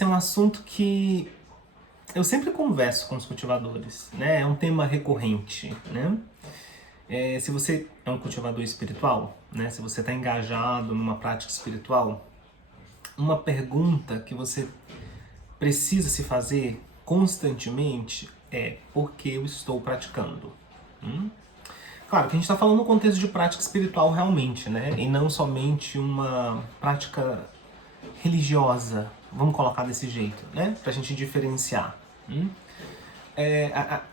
esse é um assunto que eu sempre converso com os cultivadores, né? É um tema recorrente, né? Se você é um cultivador espiritual, né? Se você está engajado numa prática espiritual, uma pergunta que você precisa se fazer constantemente é: por que eu estou praticando? Claro que a gente está falando no contexto de prática espiritual realmente, né? E não somente uma prática religiosa, vamos colocar desse jeito, né? Pra gente diferenciar.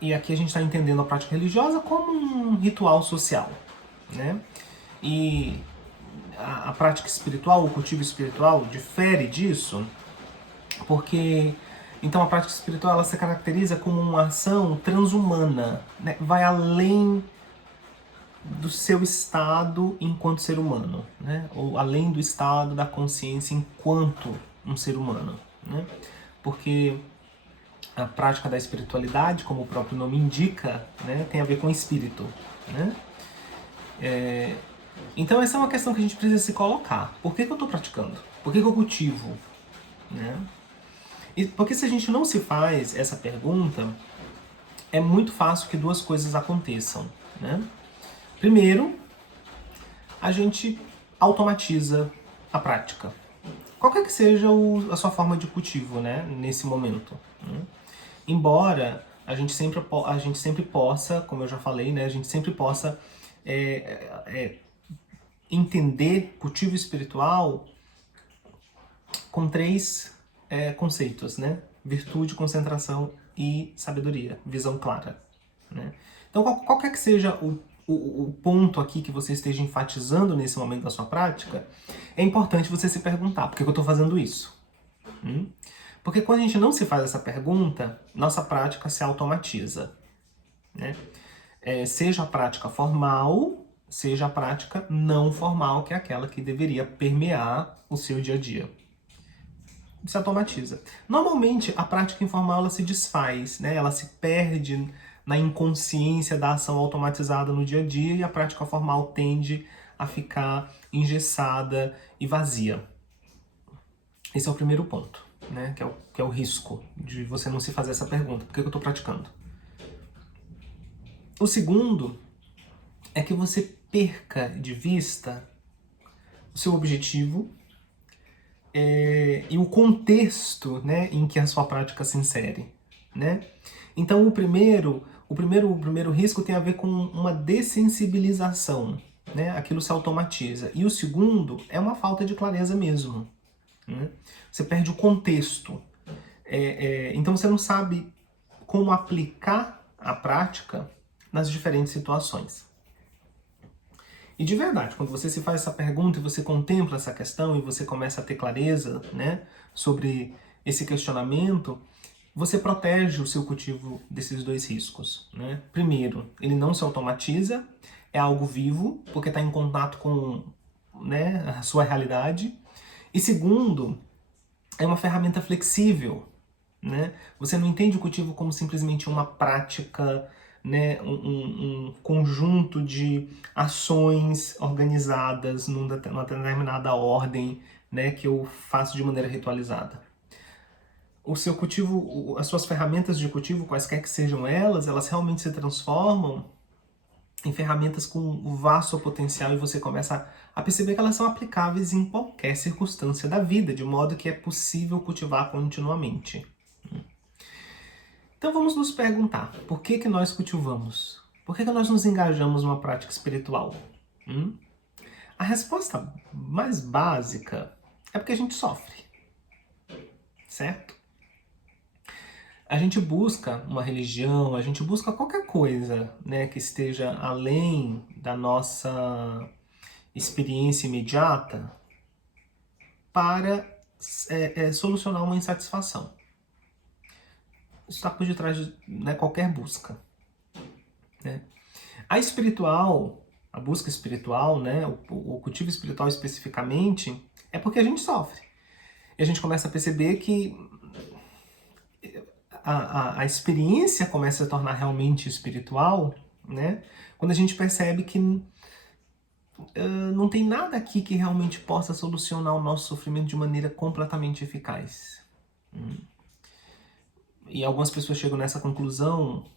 E aqui a gente está entendendo a prática religiosa como um ritual social, né? E a prática espiritual, o cultivo espiritual, difere disso porque então a prática espiritual ela se caracteriza como uma ação transhumana, né? Vai além do seu estado enquanto ser humano, né? Ou além do estado da consciência enquanto um ser humano, né? Porque a prática da espiritualidade, como o próprio nome indica, né, tem a ver com espírito, né? Então essa é uma questão que a gente precisa se colocar. Por que eu estou praticando? Por que eu cultivo? Né? E porque se a gente não se faz essa pergunta, é muito fácil que duas coisas aconteçam, né? Primeiro, a gente automatiza a prática. Qualquer que seja a sua forma de cultivo, né, nesse momento. Né? Embora a gente sempre possa, como eu já falei, né, a gente sempre possa entender cultivo espiritual com três conceitos, né? Virtude, concentração e sabedoria, visão clara. Né? Então, qualquer que seja o ponto aqui que você esteja enfatizando nesse momento da sua prática, é importante você se perguntar: por que eu estou fazendo isso? Porque quando a gente não se faz essa pergunta, nossa prática se automatiza. Né? Seja a prática formal, seja a prática não formal, que é aquela que deveria permear o seu dia a dia. Se automatiza. Normalmente, a prática informal ela se desfaz, né? Ela se perde na inconsciência da ação automatizada no dia a dia e a prática formal tende a ficar engessada e vazia. Esse é o primeiro ponto, né? Que é o risco de você não se fazer essa pergunta: por que eu estou praticando? O segundo é que você perca de vista o seu objetivo e o contexto, né, em que a sua prática se insere. Né? Então o primeiro risco tem a ver com uma dessensibilização, né? Aquilo se automatiza. E o segundo é uma falta de clareza mesmo. Né? Você perde o contexto. Então você não sabe como aplicar a prática nas diferentes situações. E de verdade, quando você se faz essa pergunta e você contempla essa questão e você começa a ter clareza, né, sobre esse questionamento, você protege o seu cultivo desses dois riscos. Né? Primeiro, ele não se automatiza, é algo vivo, porque está em contato com, né, a sua realidade. E segundo, é uma ferramenta flexível. Né? Você não entende o cultivo como simplesmente uma prática, né, um conjunto de ações organizadas numa determinada ordem, né, que eu faço de maneira ritualizada. O seu cultivo, as suas ferramentas de cultivo, quaisquer que sejam elas realmente se transformam em ferramentas com vasto potencial e você começa a perceber que elas são aplicáveis em qualquer circunstância da vida, de modo que é possível cultivar continuamente. Então vamos nos perguntar, por que nós cultivamos? Por que nós nos engajamos numa prática espiritual? A resposta mais básica é porque a gente sofre, certo? A gente busca uma religião, a gente busca qualquer coisa, né, que esteja além da nossa experiência imediata para solucionar uma insatisfação. Isso está por detrás de, né, qualquer busca. Né? A busca espiritual, né, o cultivo espiritual especificamente, é porque a gente sofre. E a gente começa a perceber que a experiência começa a se tornar realmente espiritual, né, quando a gente percebe que não tem nada aqui que realmente possa solucionar o nosso sofrimento de maneira completamente eficaz. E algumas pessoas chegam nessa conclusão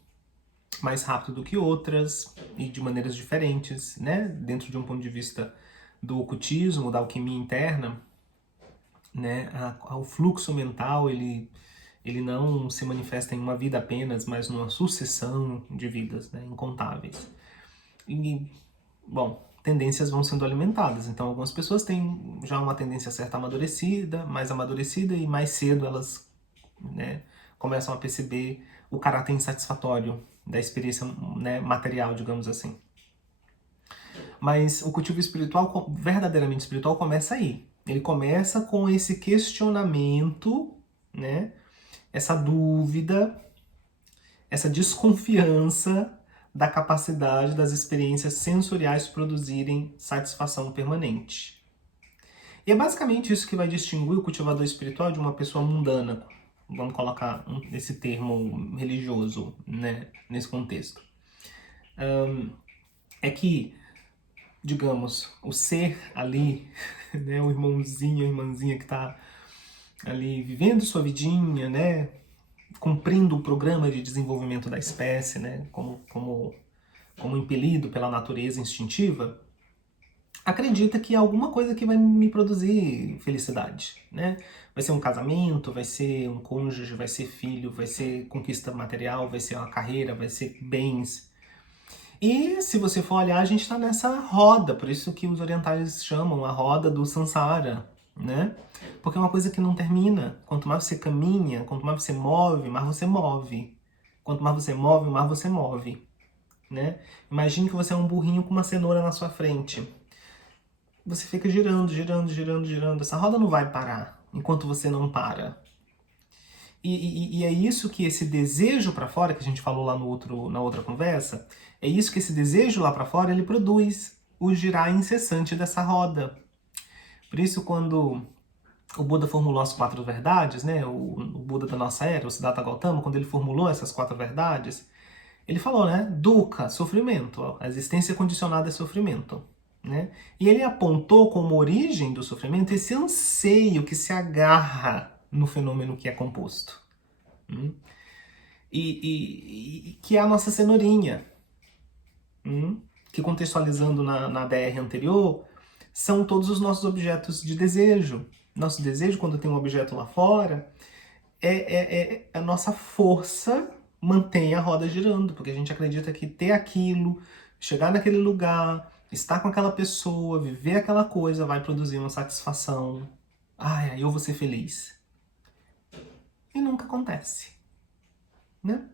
mais rápido do que outras e de maneiras diferentes, né? Dentro de um ponto de vista do ocultismo, da alquimia interna, né? O fluxo mental, ele não se manifesta em uma vida apenas, mas numa sucessão de vidas, né? Incontáveis. E, bom, tendências vão sendo alimentadas. Então, algumas pessoas têm já uma tendência certa amadurecida, mais amadurecida, e mais cedo elas, né, começam a perceber o caráter insatisfatório da experiência, né, material, digamos assim. Mas o cultivo espiritual, verdadeiramente espiritual, começa aí. Ele começa com esse questionamento, né, essa dúvida, essa desconfiança da capacidade das experiências sensoriais produzirem satisfação permanente. E é basicamente isso que vai distinguir o cultivador espiritual de uma pessoa mundana. Vamos colocar esse termo religioso, né, nesse contexto. É que, digamos, o ser ali, né, o irmãozinho, a irmãzinha que está ali vivendo sua vidinha, né, cumprindo o programa de desenvolvimento da espécie, né, como impelido pela natureza instintiva, acredita que é alguma coisa que vai me produzir felicidade, né? Vai ser um casamento, vai ser um cônjuge, vai ser filho, vai ser conquista material, vai ser uma carreira, vai ser bens. E se você for olhar, a gente está nessa roda, por isso que os orientais chamam a roda do samsara, né? Porque é uma coisa que não termina. Quanto mais você caminha, quanto mais você move, mais você move. Quanto mais você move, mais você move, né? Imagine que você é um burrinho com uma cenoura na sua frente. Você fica girando, girando, girando, girando. Essa roda não vai parar enquanto você não para. E é isso que esse desejo para fora, que a gente falou lá na outra conversa, é isso que esse desejo lá para fora, ele produz o girar incessante dessa roda. Por isso, quando o Buda formulou as 4 verdades, né, o Buda da nossa era, o Siddhartha Gautama, quando ele formulou essas 4 verdades, ele falou, né, dukkha, sofrimento, a existência condicionada é sofrimento. Né? E ele apontou como origem do sofrimento esse anseio que se agarra no fenômeno que é composto. E que é a nossa cenourinha. Que, contextualizando na DR anterior, são todos os nossos objetos de desejo. Nosso desejo, quando tem um objeto lá fora, é a nossa força mantém a roda girando, porque a gente acredita que ter aquilo, chegar naquele lugar, estar com aquela pessoa, viver aquela coisa, vai produzir uma satisfação. Ai, eu vou ser feliz. E nunca acontece. Né?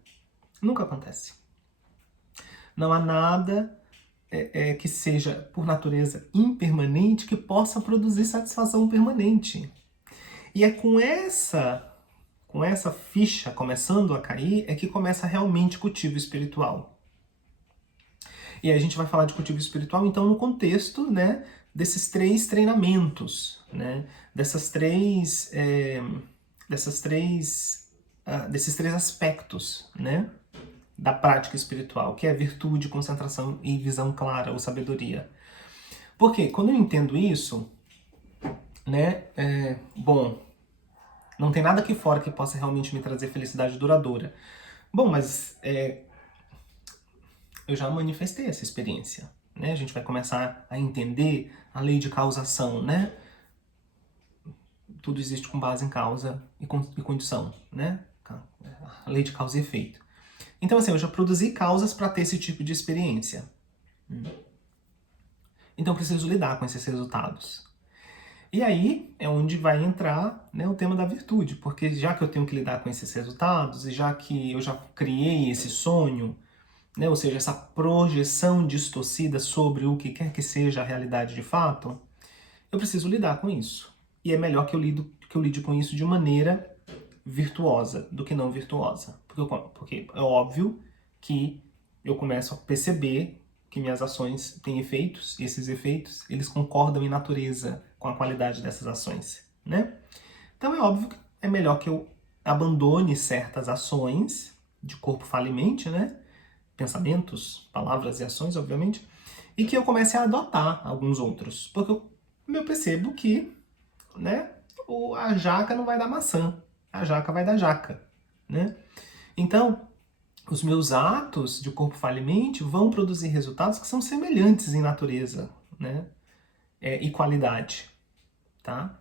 Nunca acontece. Não há nada que seja, por natureza, impermanente que possa produzir satisfação permanente. E é com essa ficha começando a cair é que começa realmente o cultivo espiritual. E aí a gente vai falar de cultivo espiritual, então, no contexto, né, desses 3 treinamentos, né, desses três aspectos, né, da prática espiritual, que é virtude, concentração e visão clara, ou sabedoria. Porque quando eu entendo isso, né, bom, não tem nada aqui fora que possa realmente me trazer felicidade duradoura. Bom, mas eu já manifestei essa experiência, né? A gente vai começar a entender a lei de causação, né? Tudo existe com base em causa e condição, né? A lei de causa e efeito. Então, assim, eu já produzi causas para ter esse tipo de experiência. Então, eu preciso lidar com esses resultados. E aí é onde vai entrar, né, o tema da virtude, porque já que eu tenho que lidar com esses resultados, e já que eu já criei esse sonho, né, ou seja, essa projeção distorcida sobre o que quer que seja a realidade de fato, eu preciso lidar com isso. E é melhor que eu lide com isso de maneira virtuosa do que não virtuosa. Porque é óbvio que eu começo a perceber que minhas ações têm efeitos, e esses efeitos, eles concordam em natureza com a qualidade dessas ações, né? Então é óbvio que é melhor que eu abandone certas ações de corpo falimente, né? Pensamentos, palavras e ações, obviamente, e que eu comece a adotar alguns outros, porque eu percebo que, né, a jaca não vai dar maçã, a jaca vai dar jaca, né? Então, os meus atos de corpo, fala e mente vão produzir resultados que são semelhantes em natureza, né? E qualidade, tá?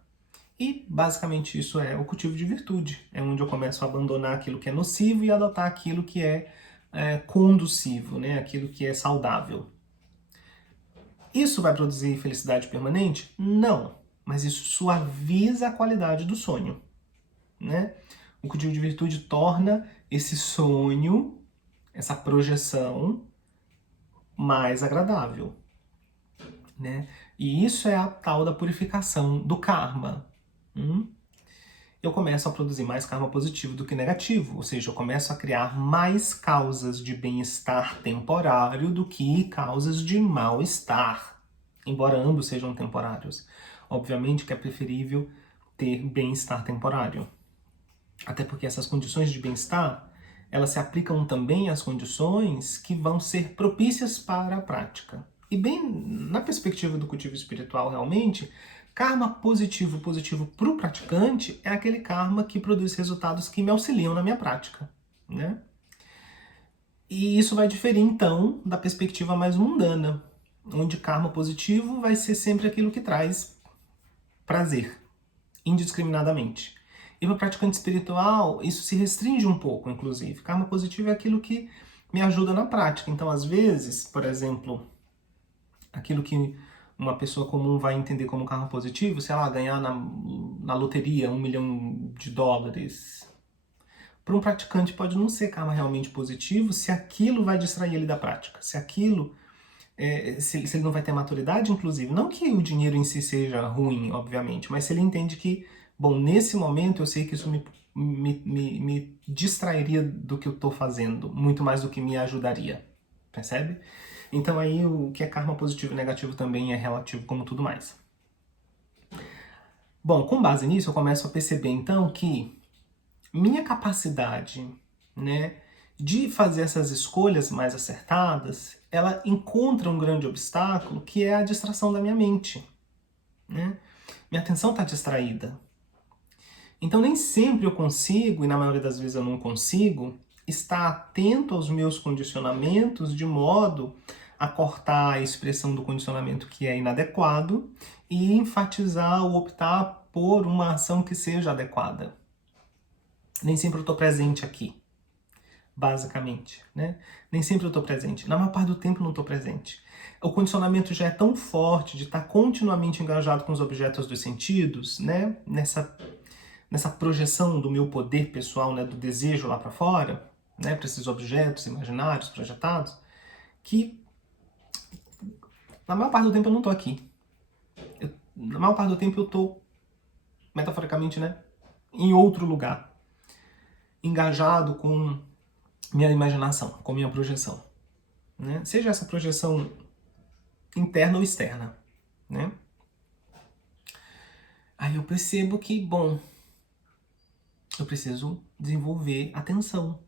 E basicamente isso é o cultivo de virtude. É onde eu começo a abandonar aquilo que é nocivo e adotar aquilo que é conducivo, né? Aquilo que é saudável. Isso vai produzir felicidade permanente? Não, mas isso suaviza a qualidade do sonho, né? O cultivo de virtude torna esse sonho, essa projeção, mais agradável, né? E isso é a tal da purificação do karma. Eu começo a produzir mais karma positivo do que negativo, ou seja, eu começo a criar mais causas de bem-estar temporário do que causas de mal-estar, embora ambos sejam temporários. Obviamente que é preferível ter bem-estar temporário, até porque essas condições de bem-estar, elas se aplicam também às condições que vão ser propícias para a prática. E bem, na perspectiva do cultivo espiritual, realmente, karma positivo para o praticante é aquele karma que produz resultados que me auxiliam na minha prática, né? E isso vai diferir, então, da perspectiva mais mundana, onde karma positivo vai ser sempre aquilo que traz prazer, indiscriminadamente. E para o praticante espiritual, isso se restringe um pouco, inclusive. Karma positivo é aquilo que me ajuda na prática. Então, às vezes, por exemplo, aquilo que uma pessoa comum vai entender como karma positivo, sei lá, ganhar na loteria $1 milhão. Para um praticante pode não ser karma realmente positivo se aquilo vai distrair ele da prática, se aquilo, se ele não vai ter maturidade, inclusive. Não que o dinheiro em si seja ruim, obviamente, mas se ele entende que, bom, nesse momento eu sei que isso me distrairia do que eu estou fazendo, muito mais do que me ajudaria, percebe? Então aí o que é karma positivo e negativo também é relativo como tudo mais. Bom, com base nisso eu começo a perceber então que minha capacidade, né, de fazer essas escolhas mais acertadas, ela encontra um grande obstáculo que é a distração da minha mente, né? Minha atenção está distraída. Então nem sempre eu consigo, e na maioria das vezes eu não consigo, estar atento aos meus condicionamentos de modo a cortar a expressão do condicionamento que é inadequado e enfatizar ou optar por uma ação que seja adequada. Nem sempre eu estou presente aqui, basicamente, né? Nem sempre eu estou presente. Na maior parte do tempo eu não estou presente. O condicionamento já é tão forte de estar continuamente engajado com os objetos dos sentidos, né? Nessa projeção do meu poder pessoal, né? Do desejo lá para fora, né? Para esses objetos imaginários, projetados, que na maior parte do tempo eu não estou aqui. Na maior parte do tempo eu estou, metaforicamente, né? Em outro lugar. Engajado com minha imaginação, com minha projeção, né? Seja essa projeção interna ou externa, né? Aí eu percebo que, bom, eu preciso desenvolver atenção,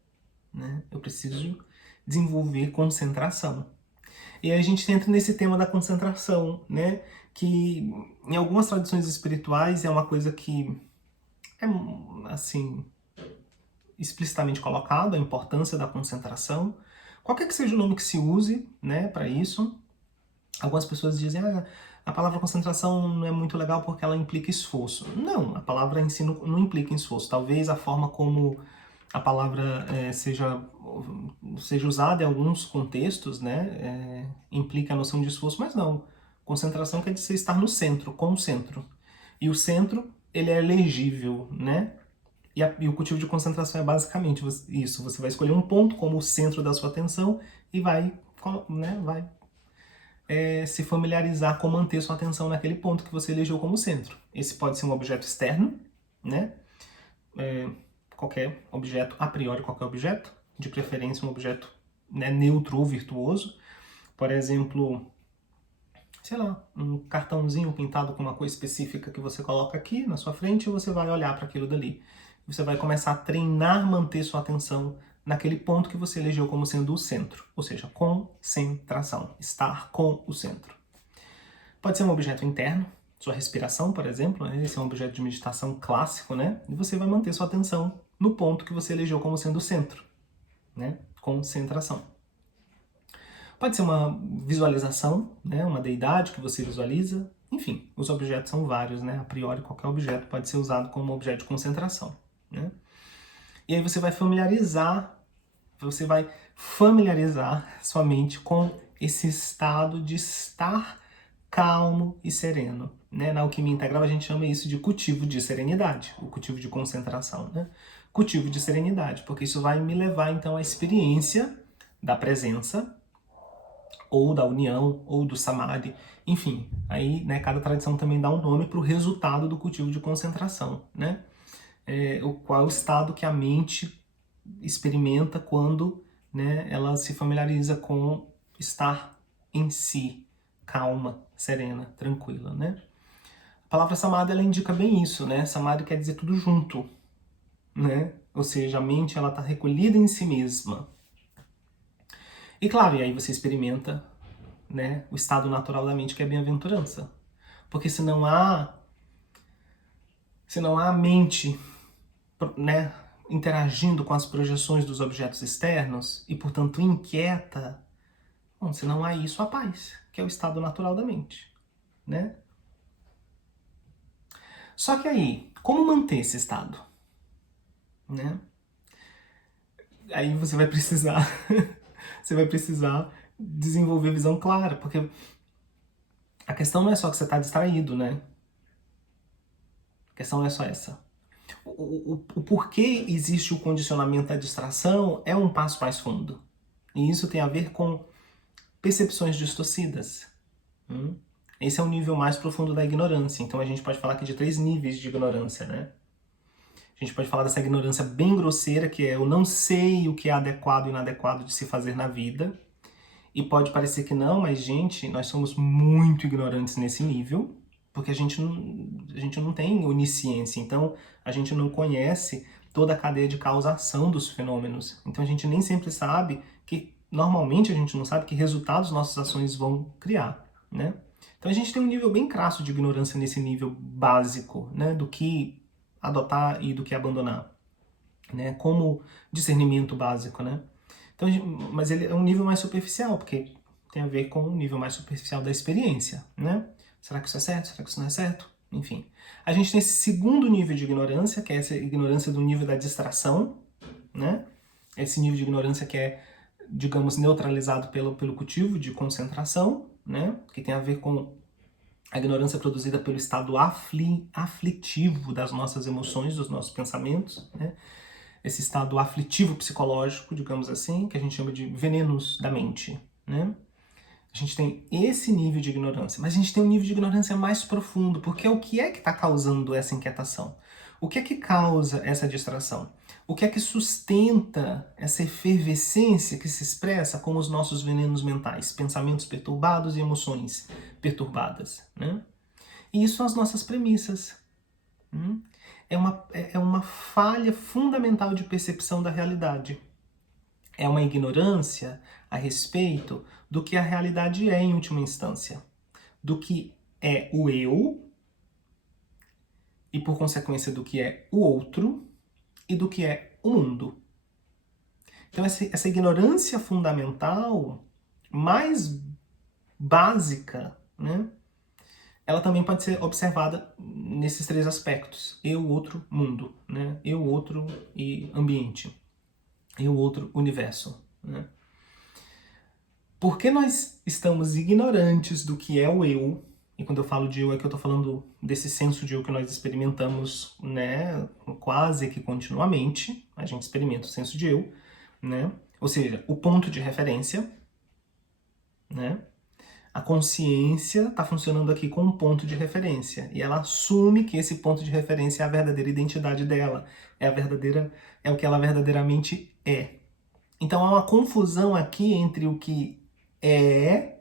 né? Eu preciso desenvolver concentração. E aí a gente entra nesse tema da concentração, né? Que em algumas tradições espirituais é uma coisa que é, assim, explicitamente colocado, a importância da concentração. Qualquer que seja o nome que se use, né, para isso. Algumas pessoas dizem, a palavra concentração não é muito legal porque ela implica esforço. Não, a palavra em si não implica esforço. Talvez a forma como a palavra seja usada em alguns contextos, né, implica a noção de esforço, mas não. Concentração quer dizer estar no centro, com o centro. E o centro, ele é elegível, né? E o cultivo de concentração é basicamente isso. Você vai escolher um ponto como o centro da sua atenção e vai, né, se familiarizar com manter sua atenção naquele ponto que você elegeu como centro. Esse pode ser um objeto externo, né? Qualquer objeto, a priori qualquer objeto, de preferência um objeto, né, neutro ou virtuoso. Por exemplo, sei lá, um cartãozinho pintado com uma cor específica que você coloca aqui na sua frente e você vai olhar para aquilo dali. Você vai começar a treinar, manter sua atenção naquele ponto que você elegeu como sendo o centro, ou seja, concentração, estar com o centro. Pode ser um objeto interno, sua respiração, por exemplo, né? Esse é um objeto de meditação clássico, né? E você vai manter sua atenção no ponto que você elegeu como sendo o centro, né? Concentração. Pode ser uma visualização, né? Uma deidade que você visualiza. Enfim, os objetos são vários, né? A priori, qualquer objeto pode ser usado como objeto de concentração, né? E aí você vai familiarizar sua mente com esse estado de estar calmo e sereno, né? Na alquimia integral a gente chama isso de cultivo de serenidade, o cultivo de concentração, né? Cultivo de serenidade, porque isso vai me levar então à experiência da presença, ou da união, ou do samadhi, enfim. Aí, né, cada tradição também dá um nome para o resultado do cultivo de concentração, né? Qual é o estado que a mente experimenta quando, né, ela se familiariza com estar em si, calma, serena, tranquila, né? A palavra samadhi, ela indica bem isso, né? Samadhi quer dizer tudo junto, né? Ou seja, a mente ela está recolhida em si mesma. E claro, e aí você experimenta, né, o estado natural da mente, que é a bem-aventurança. Porque se não há a mente, né, interagindo com as projeções dos objetos externos e, portanto, inquieta, bom, se não há isso, há paz, que é o estado natural da mente, né? Só que aí, como manter esse estado, né? Aí você vai precisar você vai precisar desenvolver visão clara, porque a questão não é só que você está distraído, né? A questão não é só essa. O porquê existe o condicionamento à distração é um passo mais fundo. E isso tem a ver com percepções distorcidas. Esse é o nível mais profundo da ignorância. Então a gente pode falar aqui de 3 níveis de ignorância, né? A gente pode falar dessa ignorância bem grosseira, que é eu não sei o que é adequado e inadequado de se fazer na vida. E pode parecer que não, mas, gente, nós somos muito ignorantes nesse nível, porque a gente não tem onisciência, então a gente não conhece toda a cadeia de causação dos fenômenos. Então a gente nem sempre sabe que, normalmente a gente não sabe que resultados nossas ações vão criar, né? Então a gente tem um nível bem crasso de ignorância nesse nível básico, né? Do que adotar e do que abandonar, né? Como discernimento básico, né? Então, mas ele é um nível mais superficial, porque tem a ver com o nível mais superficial da experiência, né? Será que isso é certo? Será que isso não é certo? Enfim. A gente tem esse segundo nível de ignorância, que é essa ignorância do nível da distração, né? Esse nível de ignorância que é, digamos, neutralizado pelo cultivo de concentração, né? Que tem a ver com a ignorância produzida pelo estado aflitivo das nossas emoções, dos nossos pensamentos, né? Esse estado aflitivo psicológico, digamos assim, que a gente chama de venenos da mente, né? A gente tem esse nível de ignorância, mas a gente tem um nível de ignorância mais profundo, porque o que é que está causando essa inquietação? O que é que causa essa distração? O que é que sustenta essa efervescência que se expressa como os nossos venenos mentais, pensamentos perturbados e emoções perturbadas, né? E isso são as nossas premissas. É uma falha fundamental de percepção da realidade. É uma ignorância a respeito do que a realidade é em última instância. Do que é o eu, e por consequência do que é o outro, e do que é o mundo. Então essa ignorância fundamental, mais básica, né? Ela também pode ser observada nesses 3 aspectos. Eu, outro, mundo. Né? Eu, outro e ambiente. Eu, outro, universo. Né? Porque nós estamos ignorantes do que é o eu, e quando eu falo de eu é que eu estou falando desse senso de eu que nós experimentamos, né, quase que continuamente, a gente experimenta o senso de eu, né? Ou seja, o ponto de referência, né? A consciência está funcionando aqui com um ponto de referência e ela assume que esse ponto de referência é a verdadeira identidade dela, é o que ela verdadeiramente é. Então há uma confusão aqui entre o que é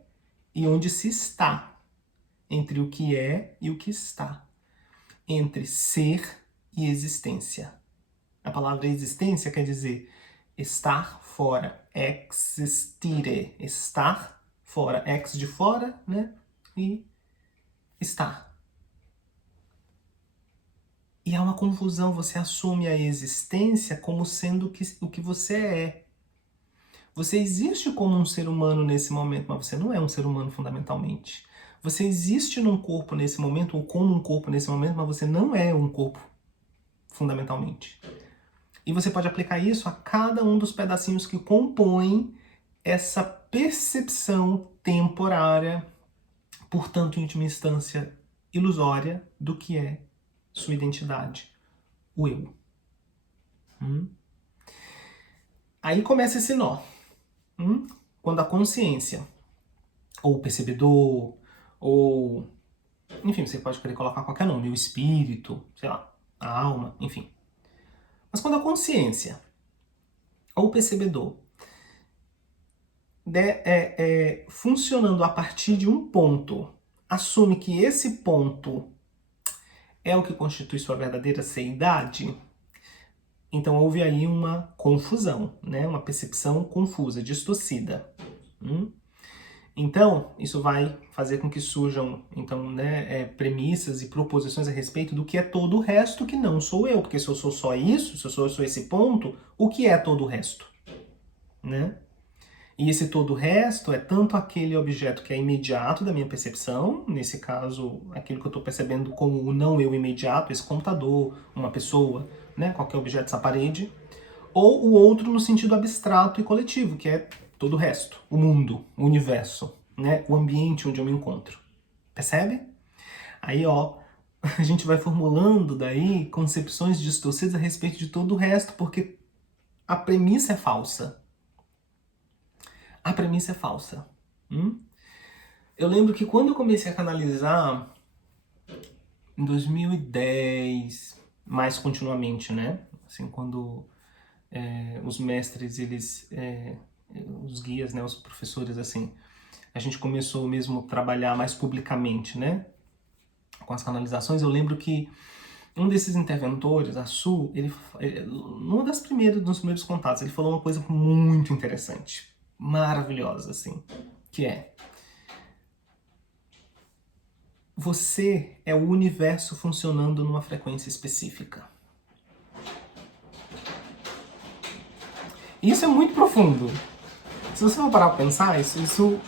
e onde se está, entre o que é e o que está, entre ser e existência. A palavra existência quer dizer estar fora, existire, estar fora, ex de fora, né? E estar. E há uma confusão, você assume a existência como sendo o que você é. Você existe como um ser humano nesse momento, mas você não é um ser humano fundamentalmente. Você existe num corpo nesse momento, ou como um corpo nesse momento, mas você não é um corpo fundamentalmente. E você pode aplicar isso a cada um dos pedacinhos que compõem essa percepção temporária, portanto, em última instância, ilusória do que é sua identidade, o eu. Aí começa esse nó. Quando a consciência, ou o percebedor, ou... enfim, você pode querer colocar qualquer nome, o espírito, sei lá, a alma, enfim. Mas quando a consciência, ou o percebedor, funcionando a partir de um ponto, assume que esse ponto é o que constitui sua verdadeira seidade, então houve aí uma confusão, né? Uma percepção confusa, distorcida. Então, isso vai fazer com que surjam então, né, premissas e proposições a respeito do que é todo o resto que não sou eu. Porque se eu sou só isso, se eu sou só esse ponto, o que é todo o resto? Né? E esse todo o resto é tanto aquele objeto que é imediato da minha percepção, nesse caso, aquilo que eu estou percebendo como o não eu imediato, esse computador, uma pessoa, né, qualquer objeto dessa parede, ou o outro no sentido abstrato e coletivo, que é todo o resto, o mundo, o universo, né, o ambiente onde eu me encontro. Percebe? Aí, ó, a gente vai formulando daí concepções distorcidas a respeito de todo o resto, porque a premissa é falsa. A premissa é falsa. Eu lembro que quando eu comecei a canalizar, em 2010, mais continuamente, né? Assim, quando os mestres, eles... os guias, né? Os professores, assim... A gente começou mesmo a trabalhar mais publicamente, né? Com as canalizações. Eu lembro que um desses interventores, a Su, dos primeiros contatos, ele falou uma coisa muito interessante. Maravilhosa, assim. Que é... Você é o universo funcionando numa frequência específica. Isso é muito profundo. Se você for parar para pensar, isso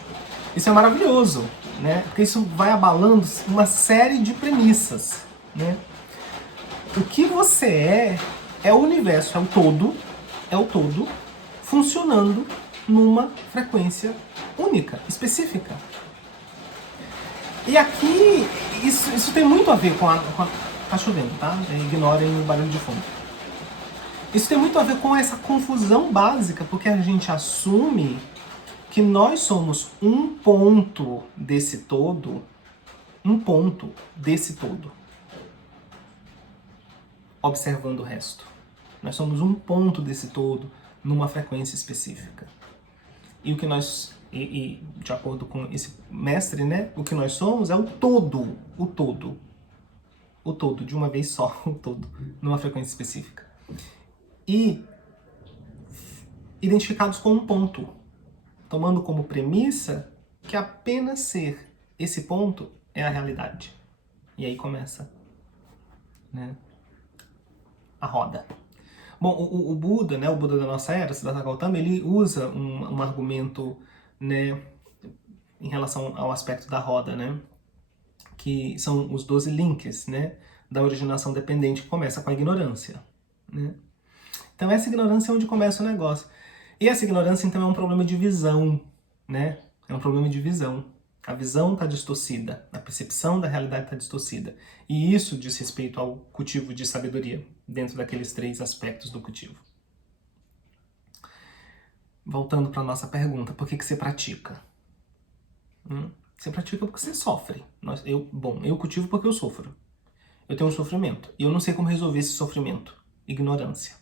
é maravilhoso, né? Porque isso vai abalando uma série de premissas, né? O que você é o universo, é o todo funcionando numa frequência única, específica. E aqui, isso tem muito a ver com a... Tá chovendo, tá? Ignorem o barulho de fundo. Isso tem muito a ver com essa confusão básica, porque a gente assume que nós somos um ponto desse todo, observando o resto. Nós somos um ponto desse todo numa frequência específica. E o que nós, de acordo com esse mestre, né, o que nós somos é o todo, de uma vez só, o todo, numa frequência específica. E identificados com um ponto, tomando como premissa que apenas ser esse ponto é a realidade. E aí começa, né, a roda. Bom, o Buda, né, o Buda da nossa era, Siddhartha Gautama, ele usa um argumento, né, em relação ao aspecto da roda, né, que são os 12 links, né, da originação dependente, que começa com a ignorância, né. Então essa ignorância é onde começa o negócio. E essa ignorância, então, é um problema de visão, né, é um problema de visão. A visão está distorcida, a percepção da realidade está distorcida. E isso diz respeito ao cultivo de sabedoria, dentro daqueles 3 aspectos do cultivo. Voltando para a nossa pergunta, por que você pratica? Você pratica porque você sofre. Eu cultivo porque eu sofro. Eu tenho um sofrimento. E eu não sei como resolver esse sofrimento. Ignorância.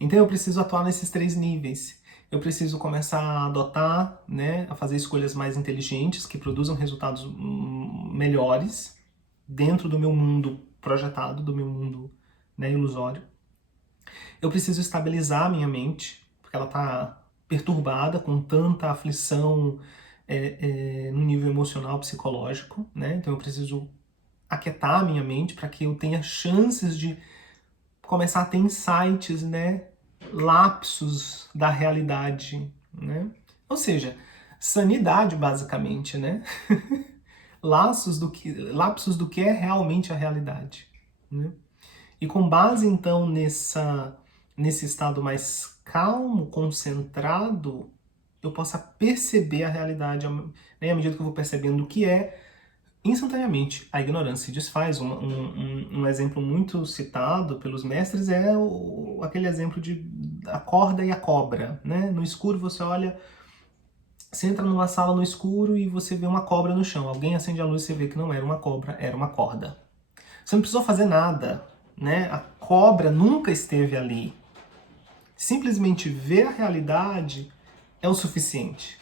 Então eu preciso atuar nesses 3 níveis. Eu preciso começar a adotar, né, a fazer escolhas mais inteligentes, que produzam resultados melhores dentro do meu mundo projetado, do meu mundo, né, ilusório. Eu preciso estabilizar a minha mente, porque ela está perturbada com tanta aflição, no nível emocional, psicológico, né? Então eu preciso aquietar a minha mente para que eu tenha chances de começar a ter insights, né? Lapsos da realidade, né? Ou seja, sanidade, basicamente, né? Lapsos do que é realmente a realidade, né? E com base, então, nesse estado mais calmo, concentrado, eu possa perceber a realidade, né? À medida que eu vou percebendo o que é, instantaneamente a ignorância se desfaz. Um exemplo muito citado pelos mestres é aquele exemplo de a corda e a cobra, né? No escuro você olha, você entra numa sala no escuro e você vê uma cobra no chão. Alguém acende a luz e você vê que não era uma cobra, era uma corda. Você não precisou fazer nada, né? A cobra nunca esteve ali. Simplesmente ver a realidade é o suficiente.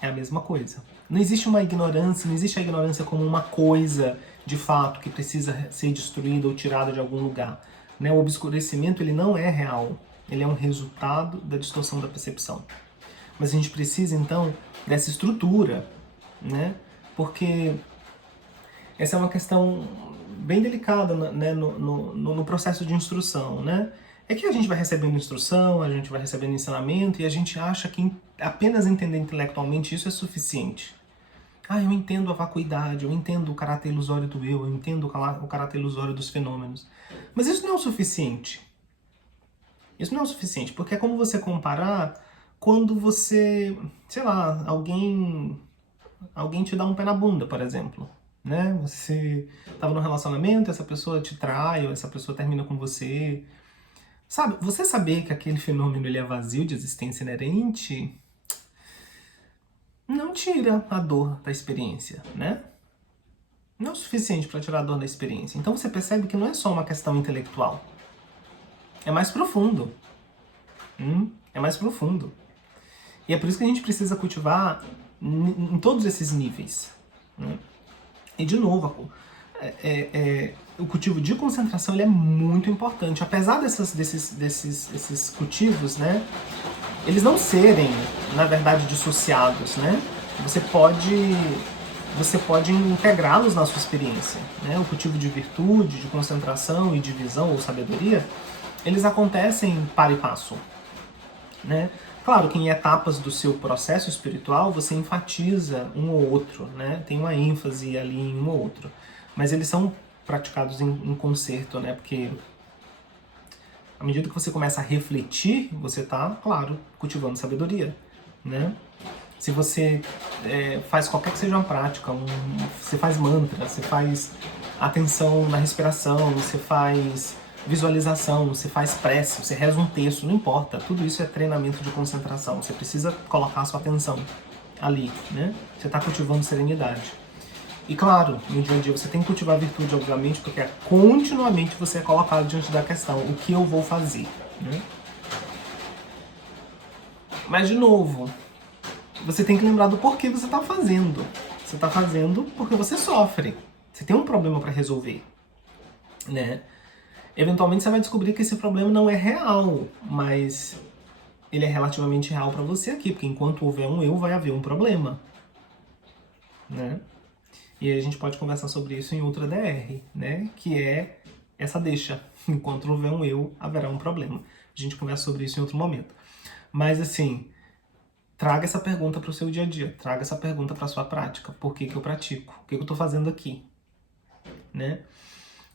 É a mesma coisa. Não existe uma ignorância, não existe a ignorância como uma coisa de fato que precisa ser destruída ou tirada de algum lugar. Né? O obscurecimento ele não é real, ele é um resultado da distorção da percepção. Mas a gente precisa então dessa estrutura, né? Porque essa é uma questão bem delicada, né, no processo de instrução, né? É que a gente vai recebendo instrução, a gente vai recebendo ensinamento e a gente acha que apenas entender intelectualmente isso é suficiente. Ah, eu entendo a vacuidade, eu entendo o caráter ilusório do eu entendo o caráter ilusório dos fenômenos. Mas isso não é o suficiente. Isso não é o suficiente, porque é como você comparar quando você, sei lá, alguém te dá um pé na bunda, por exemplo. Né? Você estava num relacionamento, essa pessoa te trai, ou essa pessoa termina com você. Sabe, você saber que aquele fenômeno ele é vazio de existência inerente não tira a dor da experiência, né? Não é o suficiente para tirar a dor da experiência. Então você percebe que não é só uma questão intelectual. É mais profundo. É mais profundo. E é por isso que a gente precisa cultivar em todos esses níveis. Né? E de novo, o cultivo de concentração ele é muito importante. Apesar desses cultivos, né, eles não serem, na verdade, dissociados, né? Você pode integrá-los na sua experiência. Né? O cultivo de virtude, de concentração e de visão ou sabedoria, eles acontecem para e passo. Né? Claro que em etapas do seu processo espiritual você enfatiza um ou outro, né? Tem uma ênfase ali em um ou outro. Mas eles são praticados em concerto, né? Porque à medida que você começa a refletir, você está, claro, cultivando sabedoria, né? Se você faz qualquer que seja uma prática, você faz mantra, você faz atenção na respiração, você faz visualização, você faz prece, você reza um texto, não importa. Tudo isso é treinamento de concentração. Você precisa colocar a sua atenção ali, né? Você está cultivando serenidade. E claro, no dia a dia você tem que cultivar a virtude, obviamente, porque continuamente você é colocado diante da questão, o que eu vou fazer, né? Mas de novo, você tem que lembrar do porquê você está fazendo. Você está fazendo porque você sofre. Você tem um problema para resolver, né? Eventualmente você vai descobrir que esse problema não é real, mas ele é relativamente real para você aqui, porque enquanto houver um eu, vai haver um problema, né? E aí a gente pode conversar sobre isso em outra DR, né? Que é essa deixa. Enquanto houver um eu, haverá um problema. A gente conversa sobre isso em outro momento. Mas assim, traga essa pergunta para o seu dia a dia, traga essa pergunta para a sua prática. Por que eu pratico? O que eu estou fazendo aqui? Né?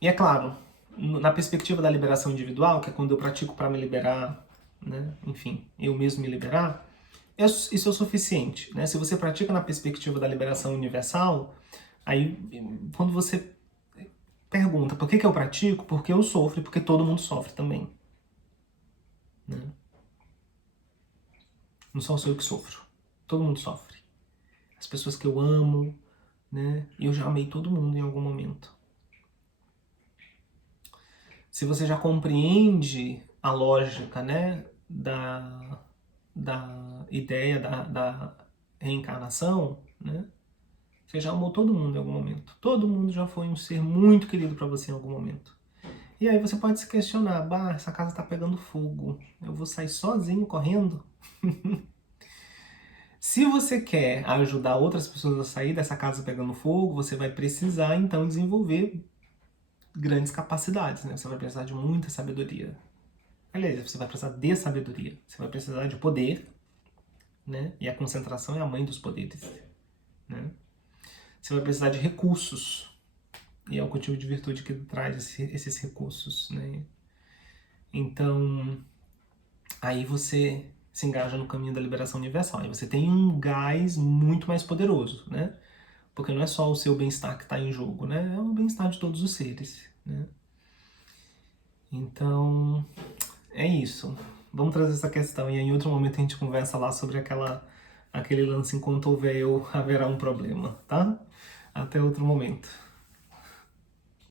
E é claro, na perspectiva da liberação individual, que é quando eu pratico para me liberar, né? Enfim, eu mesmo me liberar, isso é o suficiente. Né? Se você pratica na perspectiva da liberação universal, aí quando você pergunta por que eu pratico, porque eu sofro e porque todo mundo sofre também. Né? Não só sou eu que sofro, todo mundo sofre. As pessoas que eu amo, né? Eu já amei todo mundo em algum momento. Se você já compreende a lógica, né, da ideia da reencarnação, né, você já amou todo mundo em algum momento. Todo mundo já foi um ser muito querido para você em algum momento. E aí você pode se questionar, bah, essa casa tá pegando fogo, eu vou sair sozinho correndo? Se você quer ajudar outras pessoas a sair dessa casa pegando fogo, você vai precisar, então, desenvolver grandes capacidades, né? Você vai precisar de muita sabedoria. Aliás, você vai precisar de sabedoria. Você vai precisar de poder, né? E a concentração é a mãe dos poderes, né? Você vai precisar de recursos. E é o cultivo de virtude que traz esses recursos, né? Então, aí você se engaja no caminho da liberação universal. Aí você tem um gás muito mais poderoso, né? Porque não é só o seu bem-estar que está em jogo, né? É o bem-estar de todos os seres, né? Então, é isso. Vamos trazer essa questão e aí em outro momento a gente conversa lá sobre aquele lance enquanto houver eu, haverá um problema, tá? Até outro momento.